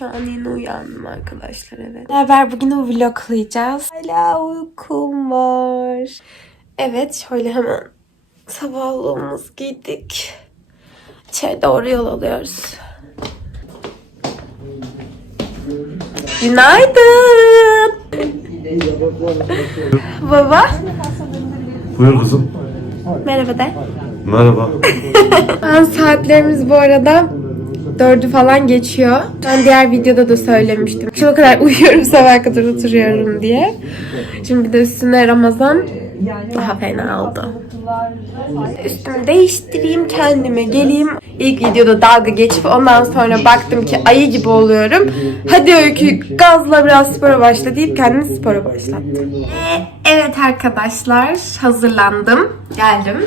Şu an yeni uyandım arkadaşlar evet. Beraber bugün vloglayacağız. Hala uykum var. Evet şöyle hemen sabahlığımız giydik. İçeri doğru yol alıyoruz. Günaydın. Baba. Buyur kızım. Merhaba de. Merhaba. Ben saatlerimiz bu arada dördü falan geçiyor. Ben diğer videoda da söylemiştim. O kadar uyuyorum sabah kadar oturuyorum diye. Şimdi bir de üstüne Ramazan daha fena oldu. Üstümü değiştireyim kendime geleyim. İlk videoda dalga geçip ondan sonra baktım ki ayı gibi oluyorum. Hadi öykü gazla biraz spora başla deyip kendimi spora başlattım. Evet arkadaşlar hazırlandım. Geldim.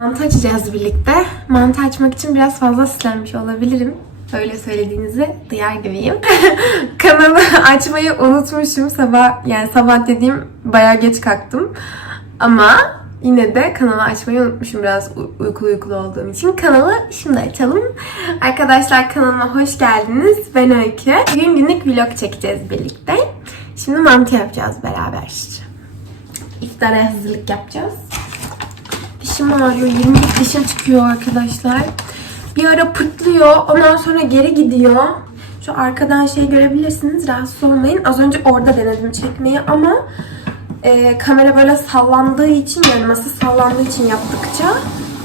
Mantı açacağız birlikte. Mantı açmak için biraz fazla sislenmiş olabilirim. Öyle söylediğinizi duyar gibiyim. Kanalı açmayı unutmuşum sabah. Yani sabah dediğim bayağı geç kalktım. Ama yine de kanalı açmayı unutmuşum biraz uykulu uykulu olduğum için. Kanalı şimdi açalım. Arkadaşlar kanalıma hoş geldiniz. Ben Öykü. Bugün günlük vlog çekeceğiz birlikte. Şimdi mantı yapacağız beraber. İftara hazırlık yapacağız. Dişim ağrıyor. 20 dişim çıkıyor arkadaşlar. Bir ara pırtlıyor. Ondan sonra geri gidiyor. Şu arkadan şey görebilirsiniz. Rahatsız olmayın. Az önce orada denedim çekmeyi ama e, kamera böyle sallandığı için yani masa sallandığı için yaptıkça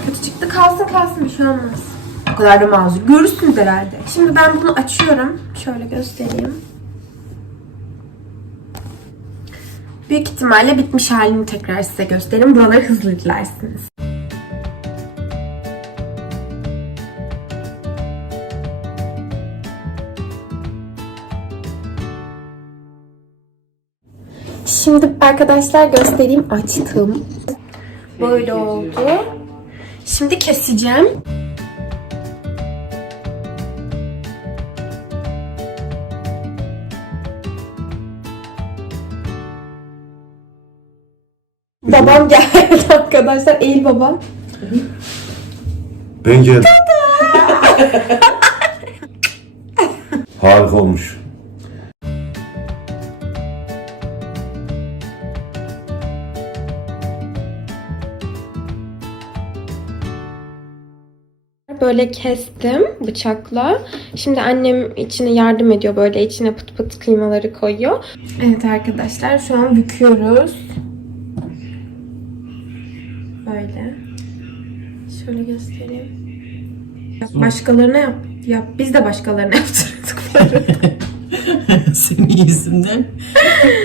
kötü çıktı. Kalsın kalsın bir şey olmaz. O kadar da mazur. Görürsünüz herhalde. Şimdi ben bunu açıyorum. Şöyle göstereyim. Büyük ihtimalle bitmiş halini tekrar size göstereyim. Buraları hızlı dilersiniz. Şimdi arkadaşlar göstereyim. Açtım. Böyle oldu. Şimdi keseceğim. Babam geldi arkadaşlar. Eğil babam. Ben geldim. Harika olmuş. Böyle kestim bıçakla. Şimdi annem içine yardım ediyor. Böyle içine pıt pıt kıymaları koyuyor. Evet arkadaşlar şu an büküyoruz. Böyle. Şöyle göstereyim. Başkalarına yap. yap. Biz de başkalarına yaptırdık. Senin yüzünden.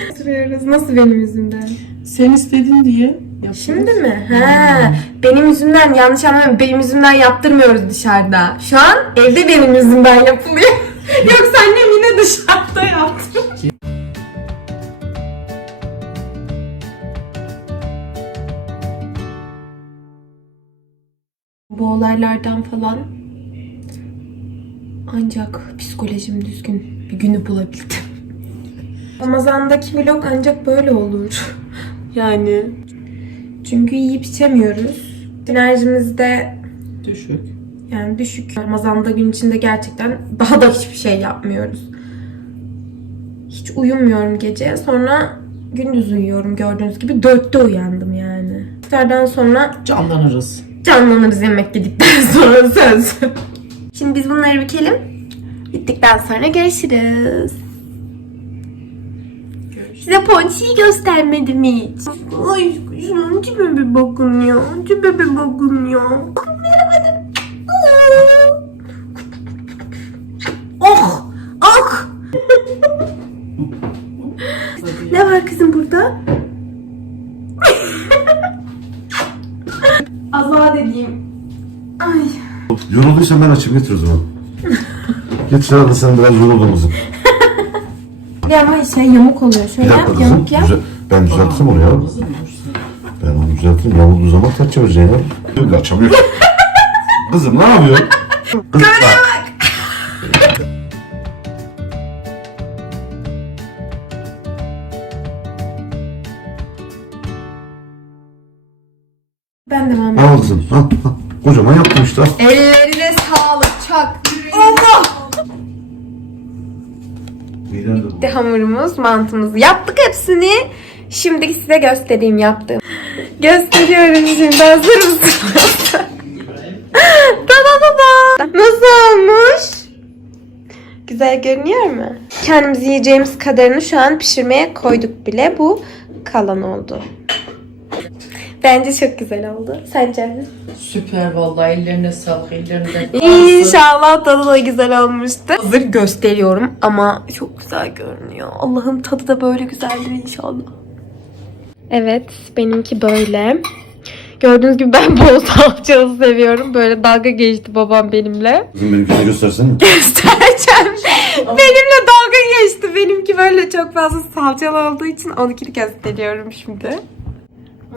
Yaptırıyoruz. Nasıl benim yüzümden? Sen istedin diye. Yapıyoruz. Şimdi mi? Ha, benim yüzümden yanlış anlamayın. Benim yüzümden yaptırmıyoruz dışarıda. Şu an evde benim yüzümden yapılıyor. Yoksa annem yine dışarıda yaptı. Bu olaylardan falan ancak psikolojim düzgün bir günü bulabildim. Ramazandaki vlog ancak böyle olur. Yani çünkü yiyip içemiyoruz. Enerjimiz de Düşük. yani düşük. Ramazan'da gün içinde gerçekten daha da hiçbir şey yapmıyoruz. Hiç uyumuyorum gece. Sonra gündüz uyuyorum gördüğünüz gibi. Dörtte uyandım yani. İftardan sonra Canlanırız. canlanırız yemek yedikten sonra söz. Şimdi biz bunları bikelim. Bittikten sonra görüşürüz. Size ponçiyi göstermedim hiç. Ay şunun tipe bir bakın ya. Tipe bir bakın ya. Oh! Oh! ne var kızım burada? Azat edeyim. Ay. Yorulduysan ben açayım getir o zaman. getir hadi sen biraz yoruldun kızım. Ya ama şey yamuk oluyor. Şöyle yap, kızım. yamuk yap. Düze- ben düzeltirim onu ya. Ben onu düzeltirim. Yamulduğu zaman ters çevireceksin ya. Yok açamıyor. kızım ne yapıyorsun? Kızım, bak. Ben devam Al kızım. Ha, ha. Kocaman yaptım işte. Ellerine sağlık çak. Allah! Bitti hamurumuz, mantımızı yaptık hepsini. Şimdi size göstereyim yaptığım. Gösteriyorum şimdi. Hazır mısınız? da da da da. Nasıl olmuş? Güzel görünüyor mu? Kendimiz yiyeceğimiz kadarını şu an pişirmeye koyduk bile. Bu kalan oldu. Bence çok güzel oldu. Sence? Süper vallahi ellerine sağlık ellerine. İnşallah tadı da güzel olmuştur. Hazır gösteriyorum ama çok güzel görünüyor. Allah'ım tadı da böyle güzeldir inşallah. Evet benimki böyle. Gördüğünüz gibi ben bol salçalı seviyorum. Böyle dalga geçti babam benimle. Kızım benimkini göstersene. Göstereceğim. benimle dalga geçti. Benimki böyle çok fazla salçalı olduğu için onunkini gösteriyorum şimdi.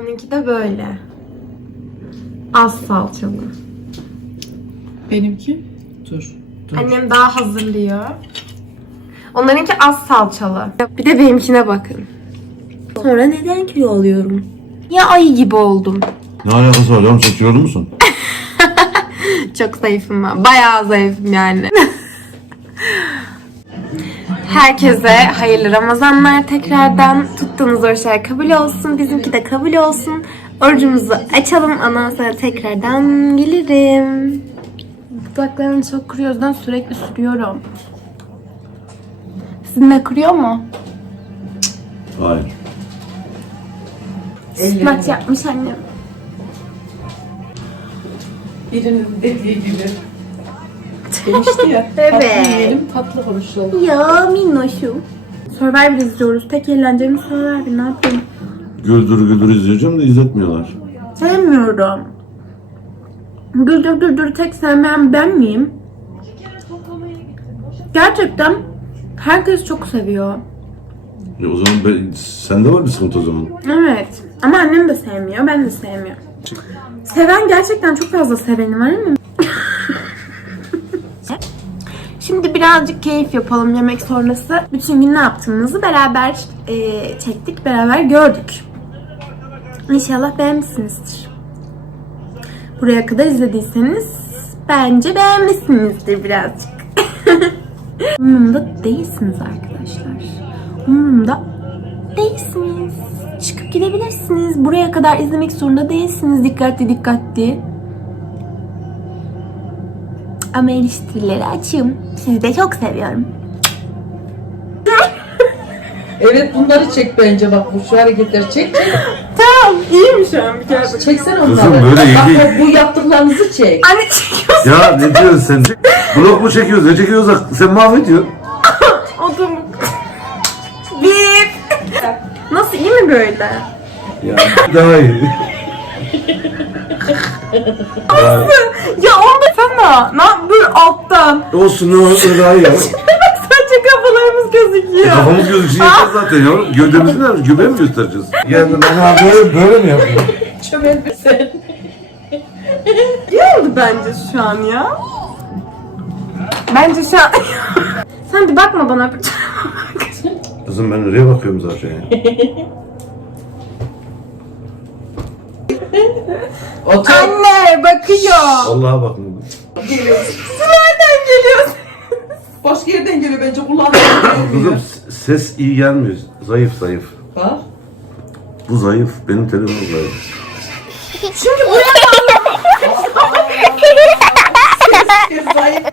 Onunki de böyle. Az salçalı. Benimki? Dur. Dur. Annem daha hazırlıyor. Onlarınki az salçalı. Bir de benimkine bakın. Sonra neden kilo alıyorum? Ya ayı gibi oldum. Ne alakası var? Çok musun? Çok zayıfım ben. Bayağı zayıfım yani. Herkese hayırlı Ramazanlar tekrardan. Tuttuğunuz oruçlar kabul olsun. Bizimki de kabul olsun. Orucumuzu açalım. Ondan sonra tekrardan gelirim. Dudaklarım çok kuruyor. O yüzden sürekli sürüyorum. Sizin de kuruyor mu? Hayır. Maç yapmış annem. Birinin dediği gibi. Demişti ya. Evet. Tatlı yiyelim tatlı konuşalım. Ya minnoşum. Survivor izliyoruz. Tek eğlencemiz Survivor. Ne yapayım? Güldür güldür izleyeceğim de izletmiyorlar. Sevmiyorum. Güldür güldür tek sevmeyen ben miyim? Gerçekten herkes çok seviyor. Ya o zaman ben, sende var bir sıkıntı o zaman. Evet. Ama annem de sevmiyor, ben de sevmiyorum. Seven gerçekten çok fazla seveni var ama. Şimdi birazcık keyif yapalım yemek sonrası. Bütün gün ne yaptığımızı beraber e, çektik, beraber gördük. İnşallah beğenmişsinizdir. Buraya kadar izlediyseniz bence beğenmişsinizdir birazcık. Umurumda değilsiniz arkadaşlar. Umurumda değilsiniz. Çıkıp gidebilirsiniz. Buraya kadar izlemek zorunda değilsiniz. Dikkatli dikkatli. Ama eleştirileri açığım. Sizi de çok seviyorum. Evet bunları çek bence bak bu şu hareketleri çek. çek. Tamam. İyiyim şu an bir kere. Çeksen onları. Kızım, böyle iyi bak, değil. bak, bu yaptıklarınızı çek. Anne çekiyorsun. Ya ne diyorsun sen? Blok mu çekiyoruz? Ne çekiyoruz? Sen mahvediyorsun. Odum. Bir. Nasıl iyi mi böyle? Ya daha iyi. Ya onda sana. Ne yap- böyle alttan. Olsun ne olsun daha iyi ya. Sadece kafalarımız gözüküyor. Kafamız gözüküyor yeter zaten ya. Gövdemizi ne? Göbeği mi göstereceğiz? Yani ben böyle, böyle mi yapıyor? Çömel sen. İyi oldu bence şu an ya. Bence şu an... Sen bir bakma bana. Kızım ben nereye bakıyorum zaten ya. Otur. Anne bakıyor. Allah'a bakın. Nereden geliyorsun? Başka yerden geliyor bence kulağına. Kızım s- ses iyi gelmiyor. Zayıf zayıf. Bak. Bu zayıf. Benim telefonum zayıf. Çünkü buraya Zayıf.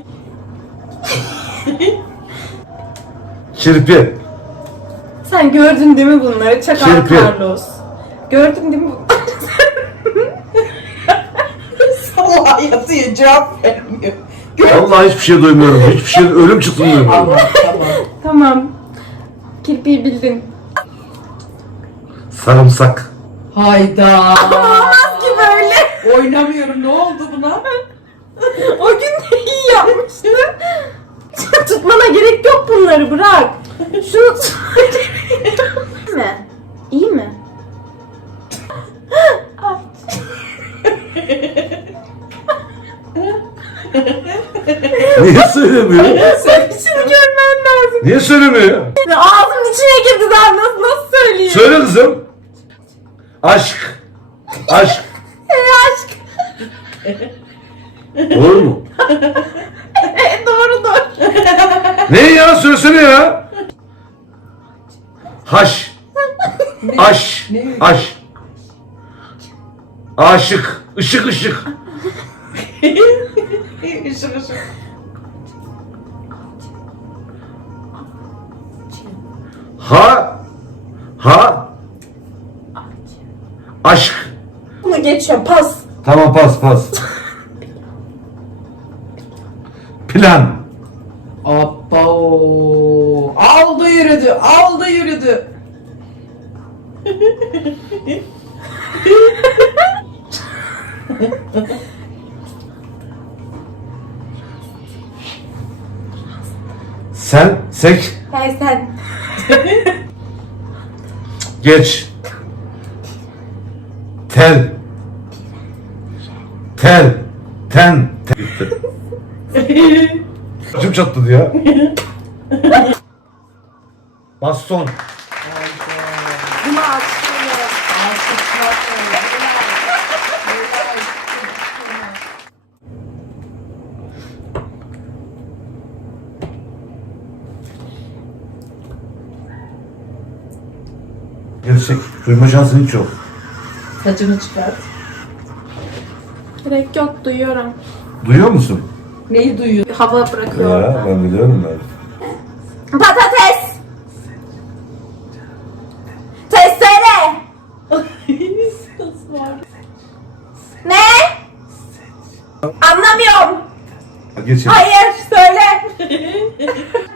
Kirpi. Sen gördün değil mi bunları? Çakal Kirpi. Carlos. Gördün değil mi yatıyor cevap vermiyor. Vallahi hiçbir şey duymuyorum. Hiçbir şey ölüm çıktı duymuyorum. Tamam. Kirpiyi bildin. Sarımsak. Hayda. Olmaz ki böyle. Oynamıyorum ne oldu buna? O gün de iyi yapmıştı. Tutmana gerek yok bunları bırak. Şunu İyi mi? İyi mi? Niye söylemiyor? Sen içini görmen lazım. Niye söylemiyor? Ağzımın içine girdi ben nasıl, nasıl söyleyeyim? Söyle kızım. Aşk. Aşk. Ee, aşk. Doğru mu? Ee, doğru doğru. Ne ya söylesene ya. Haş. Aş. Aş. Aşık. Işık ışık. Işık ışık. Ha ha aşk. Bunu geçiyor. Pas. Tamam pas pas. Plan. Abba o. Aldı yürüdü. Aldı yürüdü. Sen sek geç tel tel ten ten gitti. Acım çatladı ya. Baston. Harika. Duyma şansın hiç yok. Saçını çıkart. Gerek yok duyuyorum. Duyuyor musun? Neyi duyuyor? Hava bırakıyor. Ya ben biliyorum ben. Patates! Testere! ne? Anlamıyorum. Geçelim. Hayır söyle.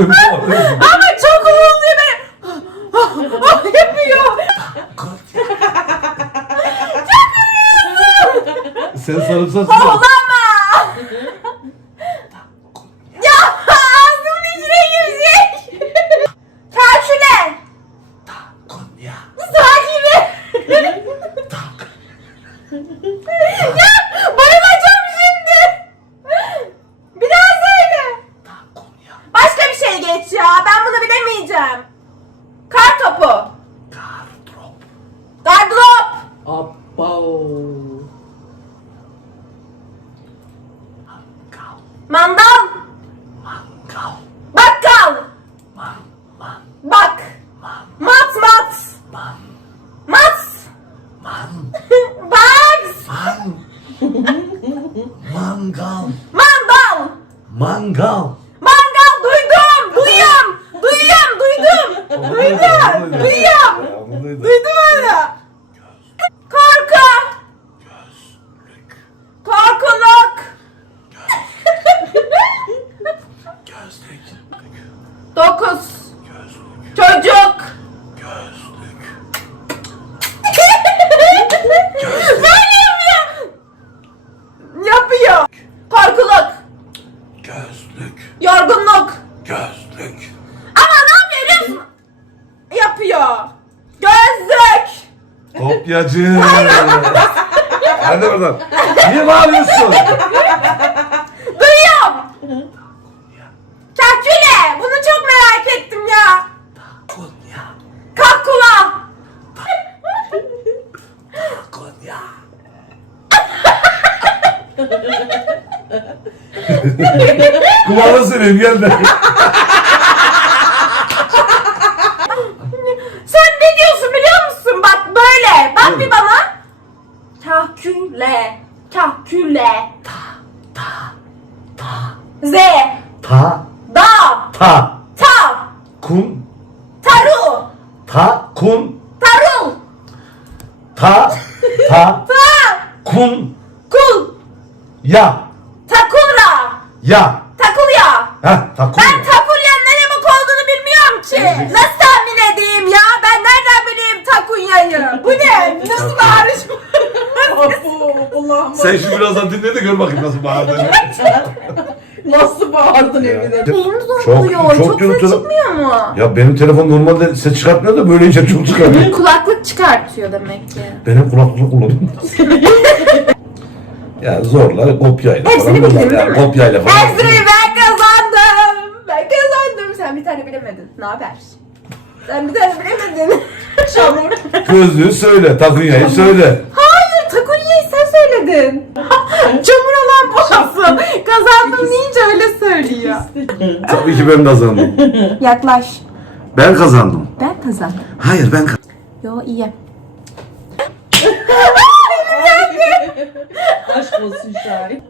Ama çok cool diye böyle ah, ah, ah, yapıyor. Sen sarımsak. Oğlan Mandal Kopyacı. Hadi oradan. Niye bağırıyorsun? Duyuyorum. Kahküle. Bunu çok merak ettim ya. Konya. Kakula. Konya. Kumanda söyleyeyim gel de. bleh. Neyim Çok- zorluyor? çok Çok, ses gürültülü. çıkmıyor mu? Ya benim telefon normalde ses çıkartmıyor da böyleyince çok çıkarıyor. Kulaklık çıkartıyor demek ki. Benim kulaklığı kullanıyorum. ya zorla kopyayla Hepsini falan. bildin değil ya, mi? Kopyayla falan. Hepsini ben kazandım. Ben kazandım. Sen bir tane bilemedin. Ne haber? Sen bir tane bilemedin. Çamur. Gözlüğü söyle, takunyayı söyle. Hayır, Takunya'yı sen söyledin. Çamur olan olsun. Kazandım deyince öyle söylüyor. Tabii ki ben kazandım. Yaklaş. Ben kazandım. Ben kazandım. Hayır ben kazandım. Yo iyi. Aşk olsun Şahin.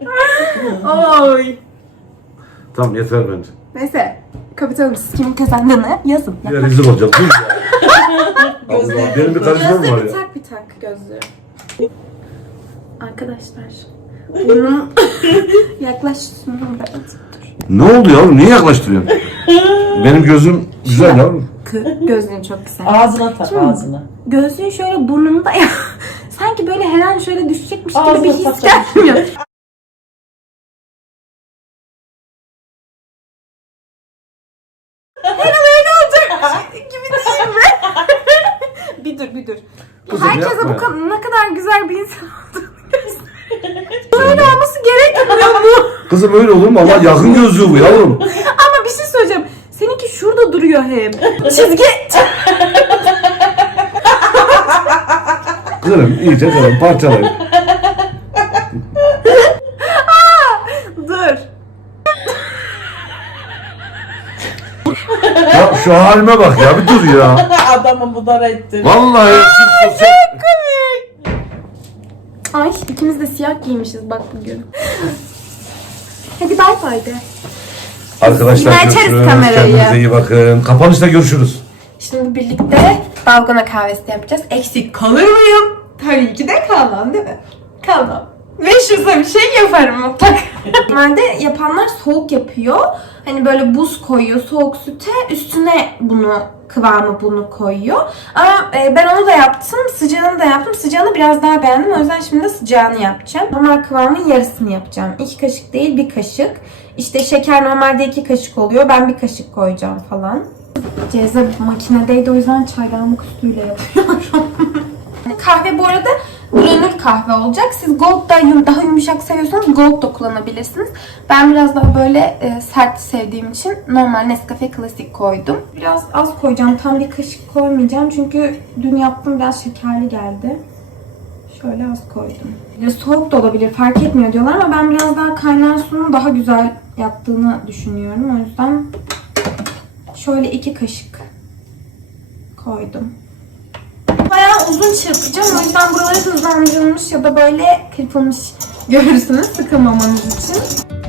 Oy. Tamam yeter bence. Neyse. Kapatalım siz kimin kazandığını yazın. Ya rezil olacağım. Ya. Allah benim bir karışmam var Gözlüğü bir ya. tak bir tak gözlüğü. Arkadaşlar. Dur. Ne oldu yavrum? Niye yaklaştırıyorsun? Benim gözüm güzel yavrum. Kı- Gözlüğün çok güzel. Ağzına tak ağzına. Gözlüğün şöyle burnunda ya. Sanki böyle her an şöyle düşecekmiş gibi Ağzına bir his gelmiyor. her an öyle olacak gibi değil mi? bir dur bir dur. Kızım Herkese yapma bu kadar ne kadar güzel bir insan olduğunu göster. Böyle olması gerekmiyor mu? Kızım öyle olur mu? Allah yakın gözlüğü bu yavrum. Ama bir şey söyleyeceğim. Seninki şurada duruyor hep. Çizgi. Kırım, iyice kırım, parçalayın. Dur. Ya şu halime bak ya bir dur ya. Adamı mudar ettin. Vallahi sırf sosyal... İkimiz de siyah giymişiz bak bugün. Hadi bay bay de. Arkadaşlar Yine açarız görüşürüz. kamerayı. Kendinize iyi bakın. Kapanışta görüşürüz. Şimdi birlikte dalgona kahvesi yapacağız. Eksik kalır mıyım? Tabii ki de kalmam değil mi? Kalmam. 500'e bir şey yaparım mutlaka. Normalde yapanlar soğuk yapıyor. Hani böyle buz koyuyor soğuk süte. Üstüne bunu kıvamı bunu koyuyor. Ama e, ben onu da yaptım. Sıcağını da yaptım. Sıcağını biraz daha beğendim. O yüzden şimdi de sıcağını yapacağım. Normal kıvamın yarısını yapacağım. İki kaşık değil bir kaşık. İşte şeker normalde iki kaşık oluyor. Ben bir kaşık koyacağım falan. Ceza makinedeydi o yüzden çaydanlık üstüyle yapıyorum. kahve bu arada granül kahve olacak. Siz gold da daha yumuşak seviyorsanız gold da kullanabilirsiniz. Ben biraz daha böyle e, sert sevdiğim için normal Nescafe klasik koydum. Biraz az koyacağım. Tam bir kaşık koymayacağım. Çünkü dün yaptım biraz şekerli geldi. Şöyle az koydum. Ya soğuk da olabilir fark etmiyor diyorlar ama ben biraz daha kaynar suyun daha güzel yaptığını düşünüyorum. O yüzden Şöyle iki kaşık koydum. Bayağı uzun çırpacağım. O yüzden buraları hızlandırılmış ya da böyle kırpılmış görürsünüz sıkılmamanız için.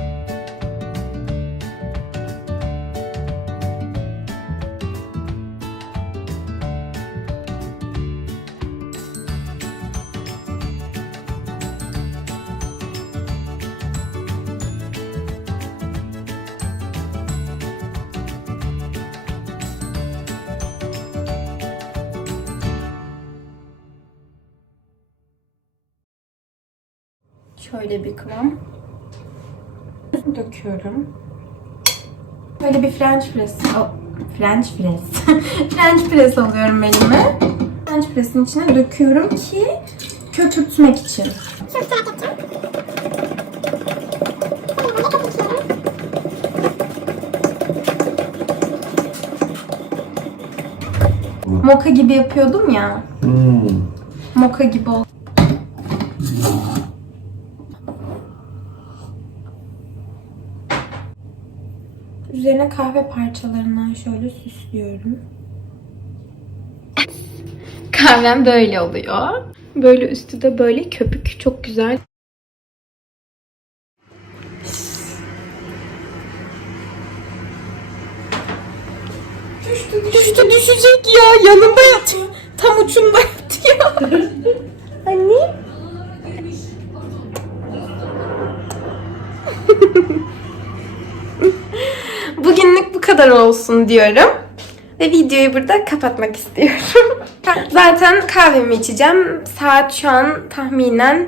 Şöyle bir kıvam. Döküyorum. Böyle bir French press. Oh, French press. French press alıyorum elime. French press'in içine döküyorum ki köpürtmek için. Moka gibi yapıyordum ya. Hmm. Moka gibi oldu. Üzerine kahve parçalarından şöyle süslüyorum. Kahvem böyle oluyor. Böyle üstü de böyle köpük. Çok güzel. Düştü, düştü, düşecek ya. Yanında yatıyor. Tam ucunda yatıyor. Anne. Kadar olsun diyorum. Ve videoyu burada kapatmak istiyorum. Zaten kahvemi içeceğim. Saat şu an tahminen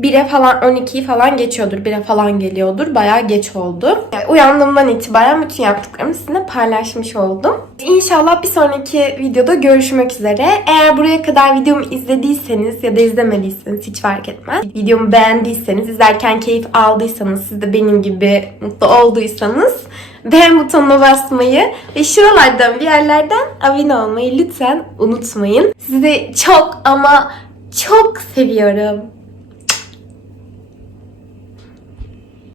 1'e falan 12'yi falan geçiyordur. 1'e falan geliyordur. Bayağı geç oldu. Yani uyandığımdan itibaren bütün yaptıklarımı sizinle paylaşmış oldum. İnşallah bir sonraki videoda görüşmek üzere. Eğer buraya kadar videomu izlediyseniz ya da izlemediyseniz hiç fark etmez. Videomu beğendiyseniz, izlerken keyif aldıysanız, siz de benim gibi mutlu olduysanız beğen butonuna basmayı ve şuralardan bir yerlerden abone olmayı lütfen unutmayın. Sizi çok ama çok seviyorum.